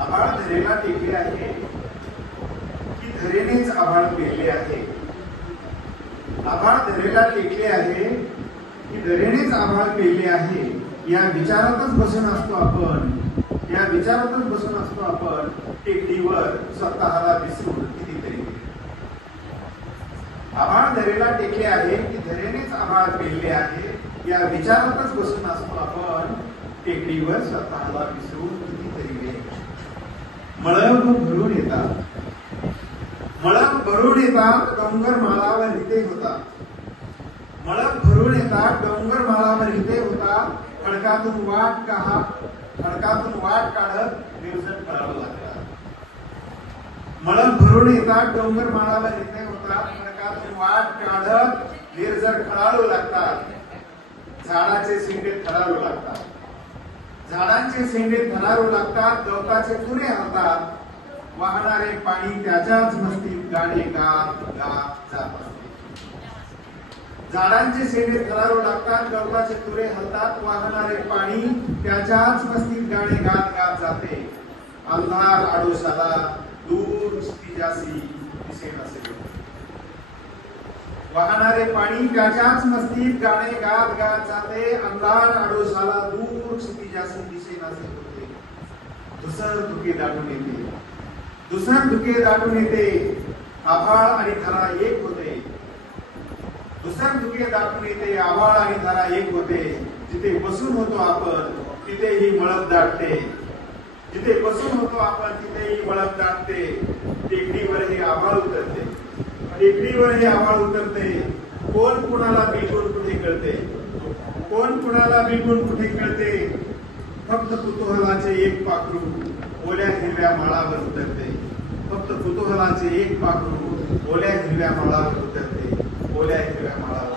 आभाळ धरेला टेकले आहे. की धरेनेच आभाळ पेरले आहे. आभाळ धरेला टेकले आहे की धरेनेच आभाळ पेरले आहे. या विचारातच बसून असतो आपण. या विचारातच बसून असतो आपण. टेकडीवर स्वतःला विसरून कितीतरी. आभाळ धरेला टेकले आहे की धरेनेच आभाळ पेरले आहे. या विचारातच बसून असतो आपण. टेकडीवर स्वतःला विसरून कितीतरी. वेळ भरून येतात. मळब भरून येतात डोंगर माळावर रिते होता. मळब भरून येतात डोंगर माळावर रिते होता. खडकातून वाट काढा खडकातून वाट काढत निर्जन करावं लागतात मळब भरून येतात डोंगर माळावर रिते होता. खडकातून वाट काढत निर्जन खळाळू लागतात. झाडाचे शिंगे खळाळू लागतात. झाडांचे शेंडे थरारू लागतात गवताचे तुरे हलतात वाहणारे पाणी त्याच्याच मस्तीत गाणे गात गात जात असते. झाडांचे शेंडे थरारू लागतात गवताचे तुरे हलतात वाहणारे पाणी त्याच्याच मस्तीत गाणे गात गात जाते. अंधार आडोशाला दूर जासी दिसेनासे वाहणारे पाणी त्याच्याच मस्तीत गाणे गात गात जाते. अंधार आडोशाला दूर दुसरं धुके दाटून येते. दुसरं धुके दाटून येते. आभाळ आणि धरा एक होते. दुसरं धुके दाटून येते. आभाळ आणि धरा एक होते. जिथे बसून होतो आपण तिथे ही मळप दाटते. जिथे बसून होतो आपण तिथे ही मळप दाटते. टेकडीवर हे आभाळ उतरते. टेकडीवर हे आभाळ उतरते. कोण कुणाला बिलकुल कुठे कळते? कोण कुणाला बिलकुल कुठे कळते? कुतूहलाचे एक पाखरू ओल्या हिरव्या माळावर उतरते. फक्त कुतूहलाचे एक पाखरू ओल्या हिरव्या माळावर उतरते. ओल्या हिरव्या माळावर.